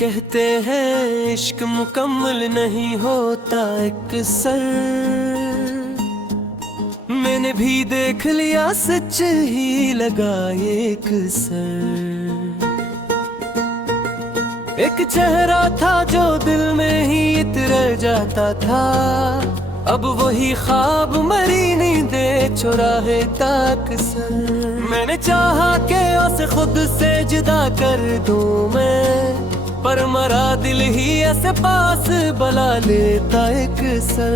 कहते हैं इश्क मुकम्मल नहीं होता एक सर। मैंने भी देख लिया सच ही लगा एक सर। एक चेहरा था जो दिल में ही इतर जाता था, अब वही ख्वाब मरी नींदें चुराहे तक सर। मैंने चाहा कि उसे खुद से जुदा कर दूं मैं, पर मरा दिल ही ऐसे पास बुला लेता एक सर।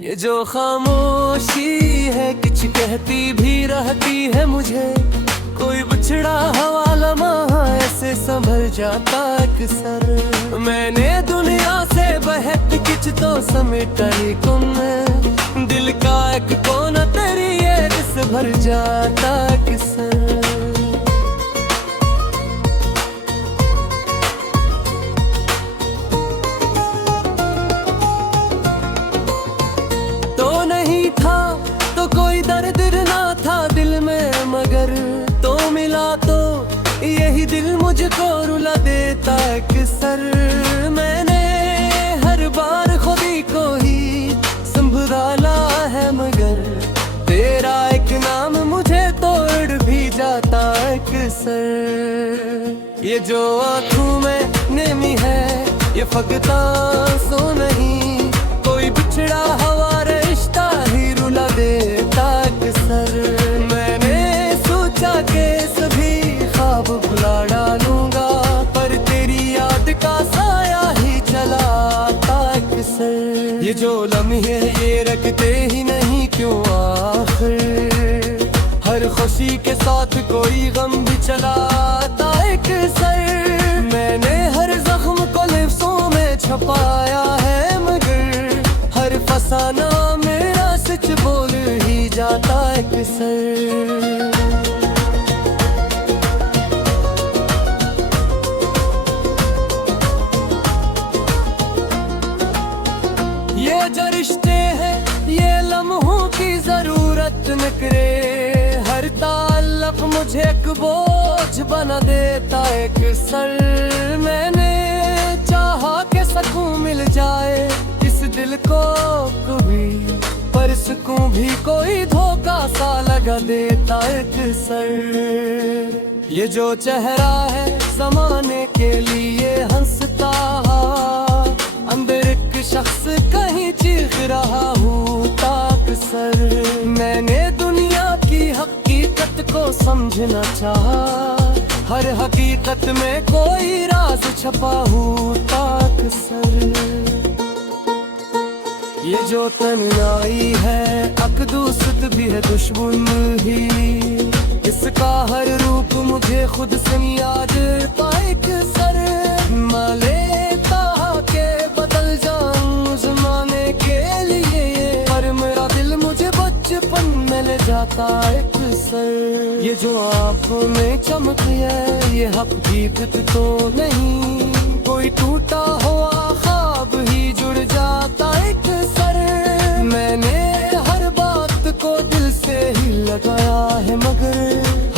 ये जो खामोशी है कुछ कहती भी रहती है मुझे, कोई बिछड़ा हवा लम्हा ऐसे संभल जाता एक सर। मैंने दुनिया से बहक कुछ तो समेटा ही गुम, दिल का एक कोना तेरी याद से भर जाता एक सर। तो नहीं था तो कोई दर्द ना था दिल में, मगर तो मिला तो यही दिल मुझको रुला देता एक सर। मैंने हर बार खुदी को ही संभाला है, मगर तेरा एक नाम मुझे तोड़ भी जाता एक सर। ये जो आँखों में नेमी है ये फकता सो नहीं, कोई बिछड़ा हवा रिश्ता ही रुला देता एक सर। मैंने सोचा के सभी ख्वाब भुला डालूंगा, पर तेरी याद का साया ही चलाता एक सर। ये जो लम्हे ये रखते ही नहीं क्यों आखिर, हर खुशी के साथ कोई गम भी चलाता एक सर। मैंने हर जख्म को लिफ्ज़ों में छुपाया है, मगर हर फसाना मेरा सच बोल ही जाता एक सर। ये जो रिश्ते हैं ये लम्हों की जरूरत न करे, हर ताल्लुक मुझे एक बोझ बना देता एक सर। मैंने चाहा कि सुकून मिल जाए इस दिल को कभी, पर सुकून भी कोई धोखा सा लगा देता एक सर। ये जो चेहरा है ज़माने के लिए हंसता, अंदर एक शख्स कहीं चीख रहा हूँ ताक सर। मैंने दुनिया की हकीकत को समझना चाहा, हर हकीकत में कोई राज छपा हूँ ताक सर। ये जो तन्हाई है अकदूसत भी है दुश्मन ही, इसका हर रूप मुझे खुद से याद ताक सर। माले के बदल जाऊं ज़माने के लिए, पर मेरा दिल मुझे बचपन में ले जाता एक सर। ये जो आँखों में चमक है ये हकीकत तो नहीं, कोई टूटा हुआ ख्वाब ही जुड़ जाता एक सर। मैंने हर बात को दिल से ही लगाया है, मगर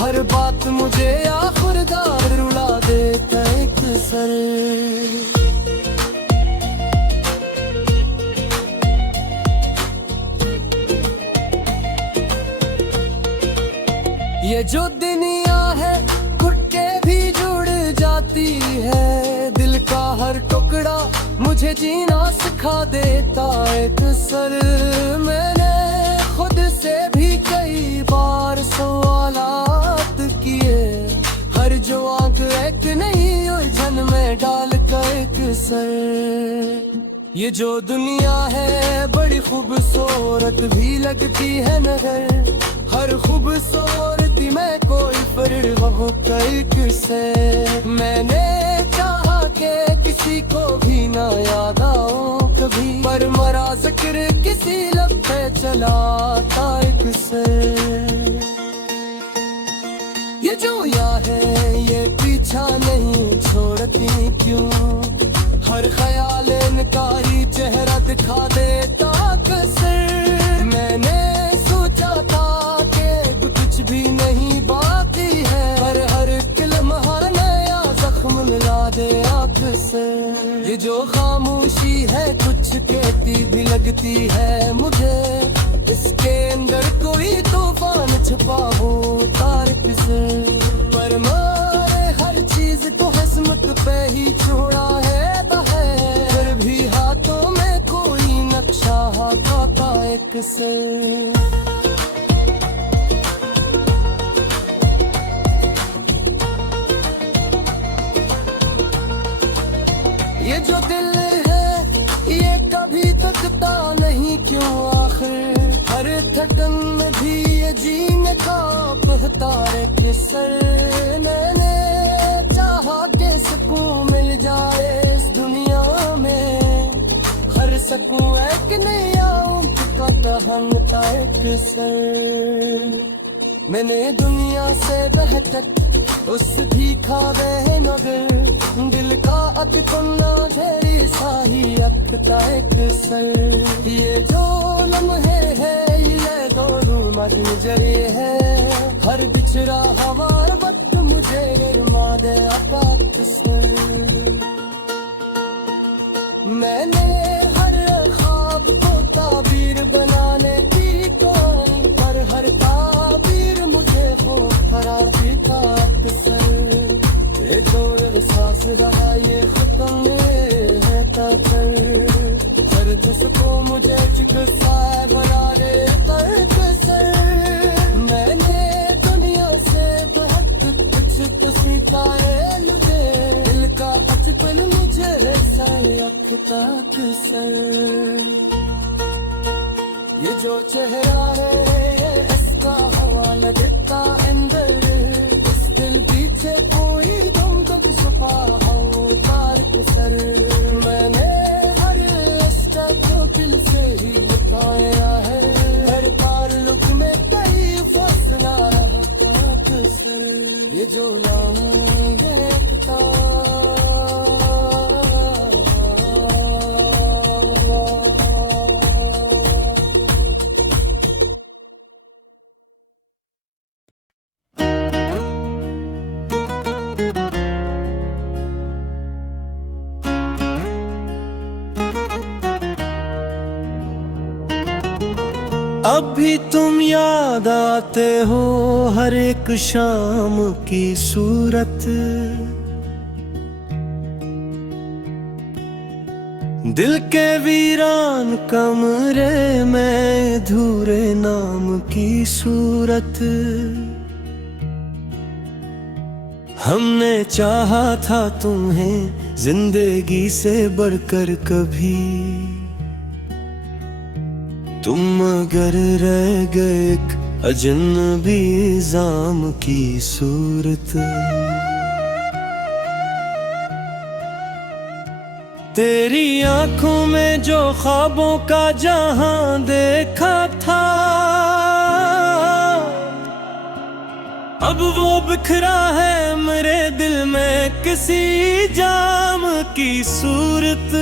हर बात मुझे आखिरकार रुला देता एक सर। ये जो दुनिया है घुट के भी जुड़ जाती है, दिल का हर टुकड़ा मुझे जीना सिखा देता एक सर। मैंने खुद से भी कई बार सवालात किए, हर जो आंख एक नहीं उलझन में डालता एक सर। ये जो दुनिया है बड़ी खूबसूरत भी लगती है नजर, हर खूबसूरती में कोई फर्क होता एक से। मैंने चाहा कि किसी को भी ना याद आओ कभी, पर मरा जिक्र किसी लब पे चलाता एक से। ये जो या है ये पीछा नहीं छोड़ती क्यों, हर ख्याल इनकारी चेहरा दिखा देता कसर। से आँख से। ये जो खामोशी है कुछ कहती भी लगती है मुझे, इसके अंदर कोई तूफान छुपा हो तारीख से। पर मारे हर चीज को किस्मत पे ही छोड़ा है बहे, फिर भी हाथों में कोई नक्शा खाता एक से। ये जो दिल है ये कभी थकता नहीं क्यों आखिर, हर थकन में भी ये जीने का बहता है किसर। मैंने चाहा के सुकून मिल जाए इस दुनिया में, हर सकूं एक नया उनका कहता है किसर। मैंने दुनिया से बेहतर उस भी खावे नगर, दिल का अटपना ढेरी साही अटकता एक सर। ये जो लम्हे है ये दो मजरे है, हर बिछड़ा हवार वक्त मुझे निर्मा दे आकाश सर। मैंने हर ख्वाब को ताबीर बनाने की कोई, पर हर ताबीर मुझे हो फरारी का सर। ये जोर सांस रहा ये खत्म है ताचर, हर जिसको मुझे चिकित्सा बना दे तर्क सर। मैंने दुनिया से बहुत कुछ तो सीखा है मुझे, दिल का बचपन मुझे सायकता सर। ये जो चेहरा है ये इसका हवाला देता अंदर, इस दिल पीछे कोई तुम दुख छुपा हो तारीख सर। मैंने हर रिश्ता को दिल से ही बताया है, हर ताल्लुक में कई फैसला रहता सर। ये जो नाम ये किताब अब भी तुम याद आते हो हर एक शाम की सूरत, दिल के वीरान कमरे में अधूरे नाम की सूरत। हमने चाहा था तुम्हें जिंदगी से बढ़कर कभी, तुम मगर रह गए एक अजनबी जाम की सूरत। तेरी आंखों में जो ख्वाबों का जहां देखा था, अब वो बिखरा है मेरे दिल में किसी जाम की सूरत।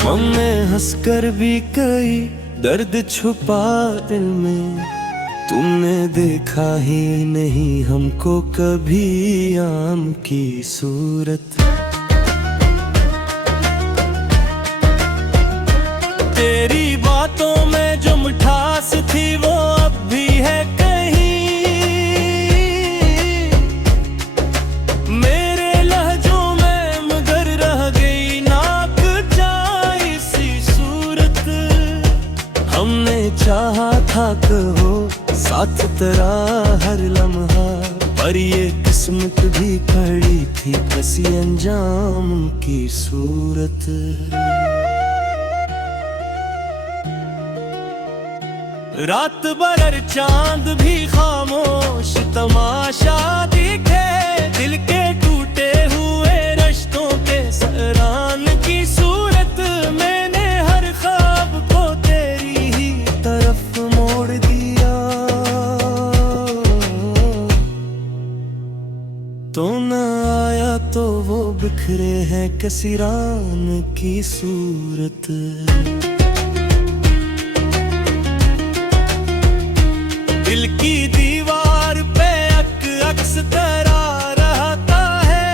हमने हंसकर भी कई दर्द छुपा दिल में, तुमने देखा ही नहीं हमको कभी आम की सूरत। तेरी बातों में जो मिठास थी वो अब भी है कहीं, मेरे लहजों में मगर रह गई नाक जाई सी सूरत। हमने चाहा था कहो साथ तेरा हर लम्हा, पर ये किस्मत भी खड़ी थी किसी अंजाम की सूरत। रात भर चांद भी खामोश तमाशा दिखे, दिल के टूटे हुए रिश्तों के सरान की सूरत। मैंने हर ख्वाब को तेरी ही तरफ मोड़ दिया, तो न आया तो वो बिखरे हैं किसी रान की सूरत। दिल की दीवार पे अक्स तेरा रहता है,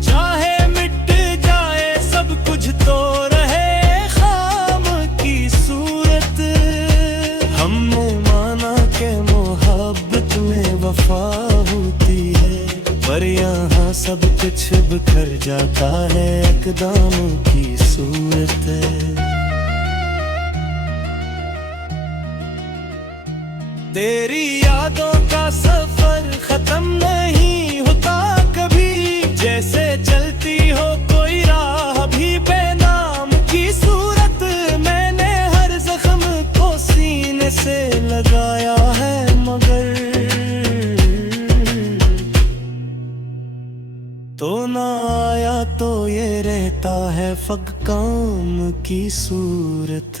चाहे मिट जाए सब कुछ तो रहे खाम की सूरत। हमने माना के मोहब्बत में वफा होती है, पर यहाँ सब कुछ बिखर जाता है, इक़दाम की सूरत है। तेरी यादों का सफर खत्म नहीं होता कभी, जैसे चलती हो कोई राह भी बेनाम की सूरत। मैंने हर जख्म को सीने से लगाया है, मगर तो ना आया तो ये रहता है फक काम की सूरत।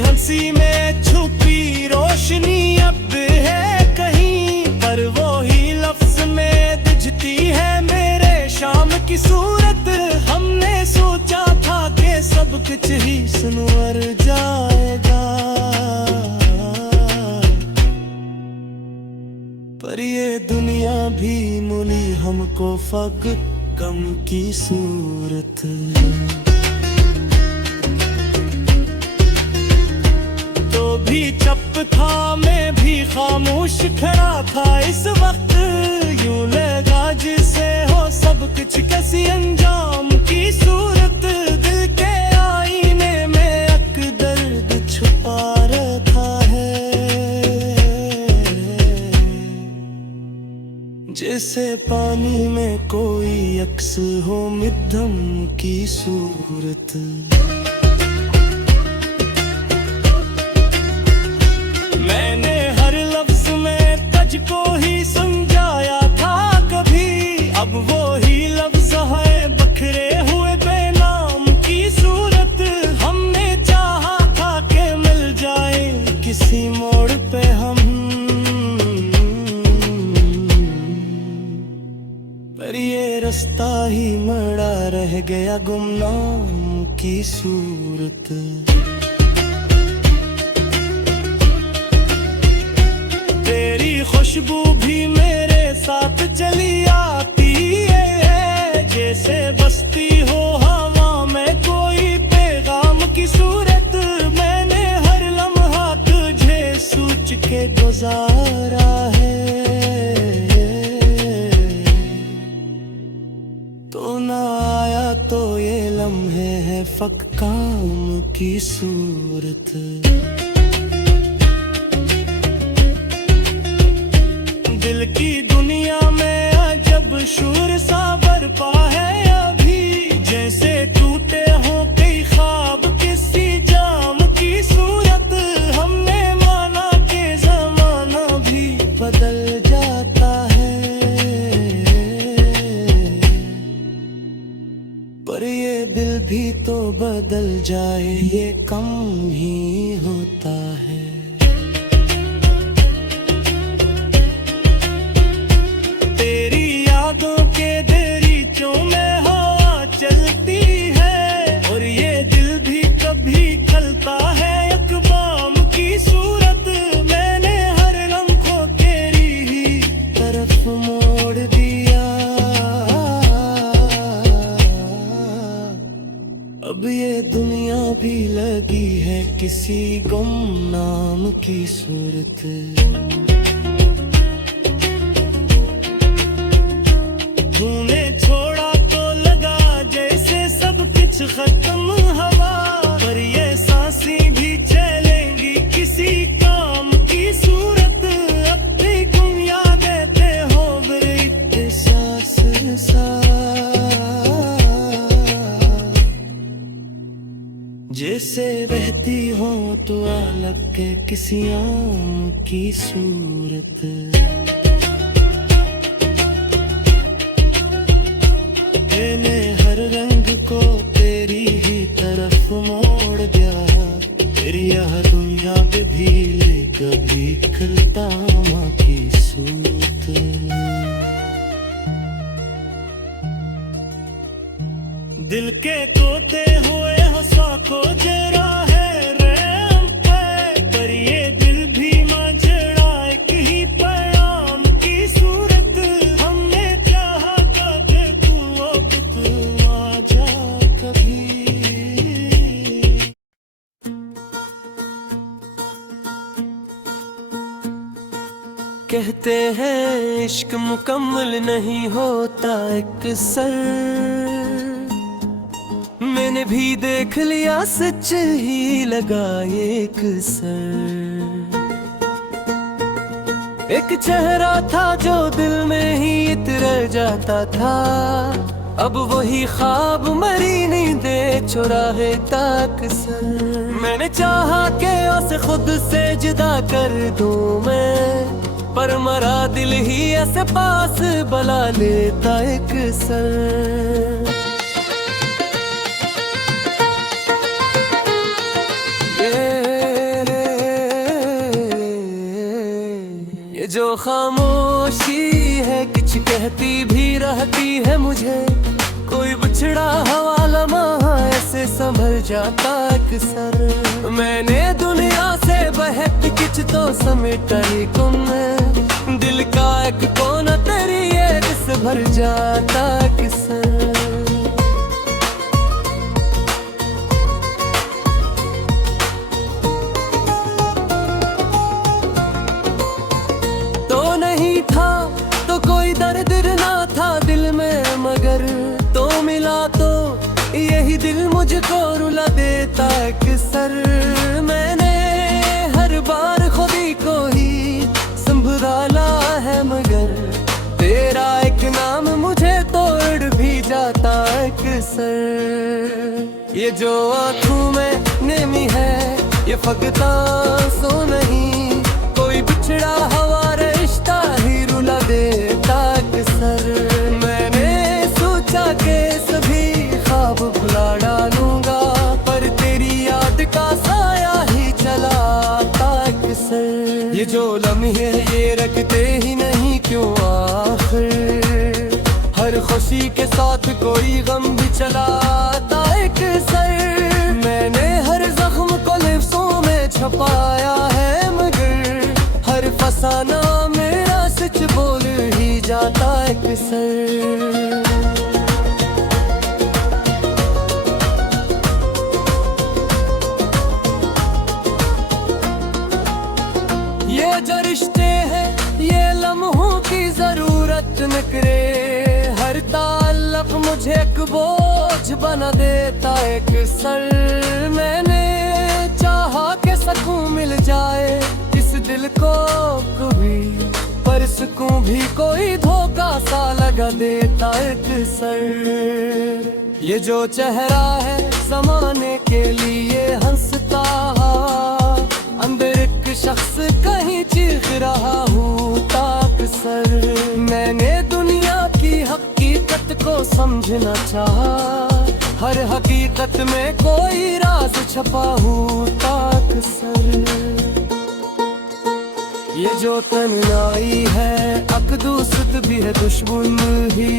हंसी में छुपी रोशनी अब है कहीं, पर वो ही लफ्ज में दिखती है मेरे शाम की सूरत। हमने सोचा था कि सब कुछ ही संवर जाएगा, पर ये दुनिया भी मिली हमको फक गम की सूरत। भी चुप था मैं भी खामोश खड़ा था इस वक्त, यूं लगा जिसे हो सब कुछ किसी अंजाम की सूरत। दिल के आईने में एक दर्द छुपा रखा है, जैसे पानी में कोई अक्स हो मध्यम की सूरत। को ही समझाया था कभी, अब वो ही लफ्ज़ है बखरे हुए बेनाम की सूरत। हमने चाहा था कि मिल जाए किसी मोड़ पे हम, पर ये रास्ता ही मड़ा रह गया गुमनाम की सूरत। खुशबू भी मेरे साथ चली आती है, जैसे बसती हो हवा में कोई पैगाम की सूरत। मैंने हर लम्हा तुझे सोच के गुजारा है, तो ना आया तो ये लम्हे है फक काम की सूरत। दिल की दुनिया में अजब शूर सा बरपा है अभी, जैसे टूटे हो कई ख्वाब किसी जाम की सूरत। हमने माना कि जमाना भी बदल जाता है, पर ये दिल भी तो बदल जाए ये कम ही होता है। अब ये दुनिया भी लगी है किसी गुमनाम की सूरत। तूने छोड़ा तो लगा जैसे सब कुछ खत्म हवा, पर ये सांसें भी चलेंगी किसी काम की सूरत। अपनी गुम याद देते हो मेरे सांस जैसे बहती हो तो अलग के किसी आम की सूरत। मैंने हर रंग को तेरी ही तरफ मोड़ दिया, तेरी यह दुनिया भी ले कभी कहते हैं इश्क मुकम्मल नहीं होता एक सर, मैंने भी देख लिया सच ही लगा एक सर। एक चेहरा था जो दिल में ही इतर जाता था, अब वही ख्वाब मरी नींदें चुराहे तक सर। मैंने चाहा कि उसे खुद से जुदा कर दूं मैं, पर मरा दिल ही ऐसे पास बुला लेता एक सर। ये जो खामोशी है कुछ कहती भी रहती है मुझे, कोई बिछड़ा हवा लम्हा ऐसे संभल जाता अक्सर। मैंने दुनिया से बहक कुछ तो समेटा ही गुम, दिल का एक कोना तेरी याद से भर जाता अक्सर। तो नहीं था तो कोई दर्द ना था दिल में, मगर तो मिला तो यही दिल मुझको रुला देता अक्सर। मैंने हर बार खुद ही को ही संभाला है, मगर तेरा एक नाम मुझे तोड़ भी जाता अक्सर। ये जो आँखों में नेमी है ये फकता सो नहीं, कोई बिछड़ा हवा रिश्ता ही रुला देता अक्सर। मैंने सोचा के सभी ख्वाब भुला डालूंगा, पर तेरी याद का साया ही चलाता अक्सर। ये जो लम्हे ये रखते ही नहीं क्यों आखिर, हर खुशी के साथ कोई गम भी चलाता अक्सर। मैंने हर जख्म को लिफ्ज़ों में छुपाया है, मगर हर फसाना मेरा सच बोल ही जाता अक्सर। ये जो रिश्ते हैं ये लम्हों की जरूरत न करे, हर ताल्लुक मुझे एक बोझ बना देता एक सर। मैंने चाहा कि सुकून मिल जाए इस दिल को कभी, पर सुकून भी कोई धोखा सा लगा देता एक सर। ये जो चेहरा है ज़माने के लिए हंसता, अंदर एक शख्स कहीं चीख रहा हूँ ताकसर। मैंने दुनिया की हकीकत को समझना चाहा, हर हकीकत में कोई राज छपा हूँ ताकसर। ये जो तन्हाई है अकदूसत भी है दुश्मन ही,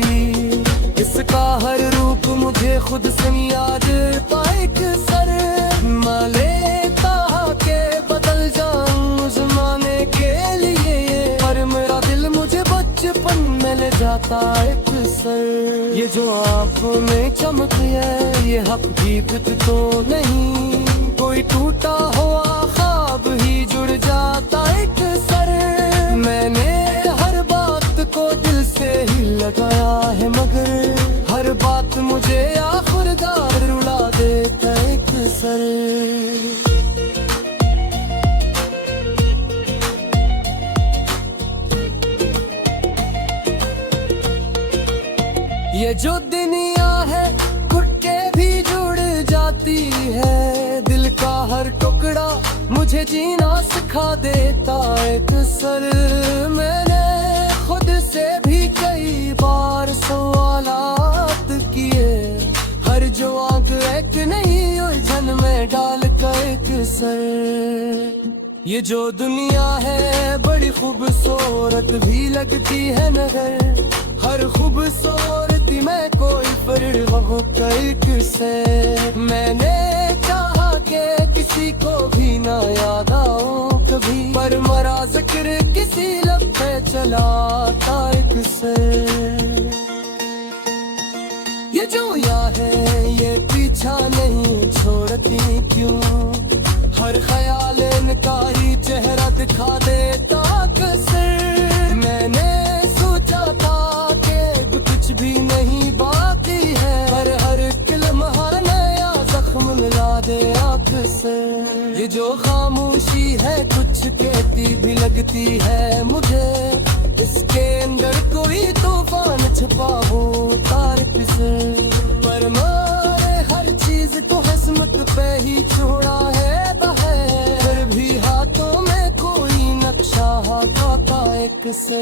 इसका हर रूप मुझे खुद से याद पाएक सर। माले के बदल जाऊं ज़माने के लिए, पर मेरा दिल मुझे बचपन में ले जाता एक सर। ये जो आँखों में चमक है ये हकीकत तो नहीं, कोई टूटा हुआ ख्वाब ही जुड़ जाता एक सर। मैंने हर बात को दिल से ही लगाया है, मगर हर बात मुझे आखिरकार रुला देता एक सर। ये जो दुनिया है घुट के भी जुड़ जाती है, दिल का हर टुकड़ा मुझे जीना सिखा देता एक सर। मैंने खुद से भी कई बार सवालात किए, हर जवाब एक नहीं उलझन में डाल कर एक सर। ये जो दुनिया है बड़ी खूबसूरत भी लगती है नजर, हर खूबसूरती में कोई फर्क होता से। मैंने चाहा कि किसी को भी ना याद आओ कभी, पर मरा जिक्र किसी लब पे चलाता एक से। ये जो या है ये पीछा नहीं छोड़ती क्यों, हर ख्याल इनकारी चेहरा दिखा देता कसर। दिखती है मुझे, इसके अंदर कोई तूफान छुपा हो तारीख से। पर मारे हर चीज को हसमत पे ही छोड़ा है बहे, फिर भी हाथों में कोई नक्शा खाता एक से।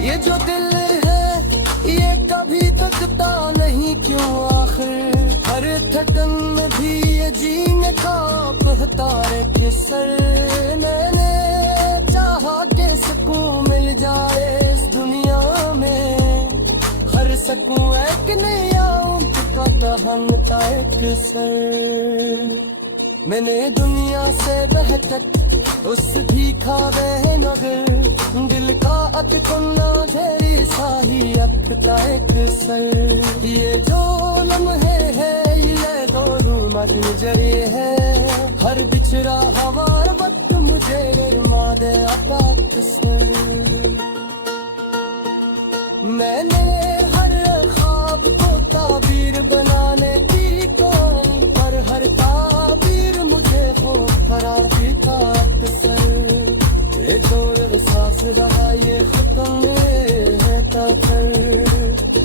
ये जो दिल है ये कभी थकता नहीं क्यों आखिर, हर थकन में भी ये जीने का बहता है किसर। मैंने चाहा के सुकून मिल जाए इस दुनिया में, हर सकूं एक नया उनका तहनता है किसर। मैंने दुनिया से बेहतर उस भी खाबे नगर, दिल का अटकना ढेरी साही अटकता एक सर। ये जो लम्हे है ये दो मजरे है, हर बिछड़ा हमार वक्त मुझे निर्मा दे आपात सर। मैंने हर ख्वाब को ताबीर बनाने की कोई, पर हर ताबीर मुझे हो फरार की तात सर। ये दौर सांस रहा ये खत्म है ताकर,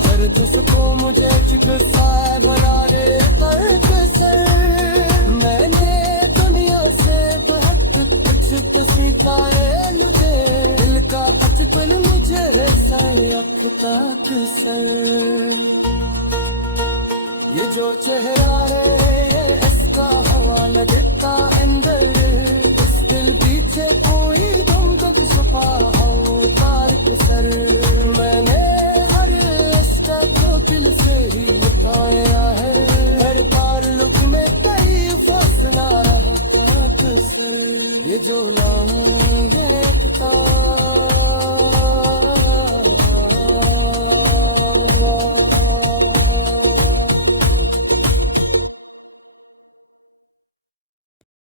हर जिसको मुझे चिकित्सा बना रे तर्क सर। मैंने दुनिया से बहुत कुछ तो सीखा है मुझे, दिल का बचपन मुझे अखता सर। ये जो चेहरा है ये इसका हवाला देता अंदर, इस दिल पीछे कोई तुम दुख छुपा हो तारीख सर। मैंने हर रिश्ता को दिल से ही बताया है, हर बार लुक में कई फसला रहता सर। ये जो नाम है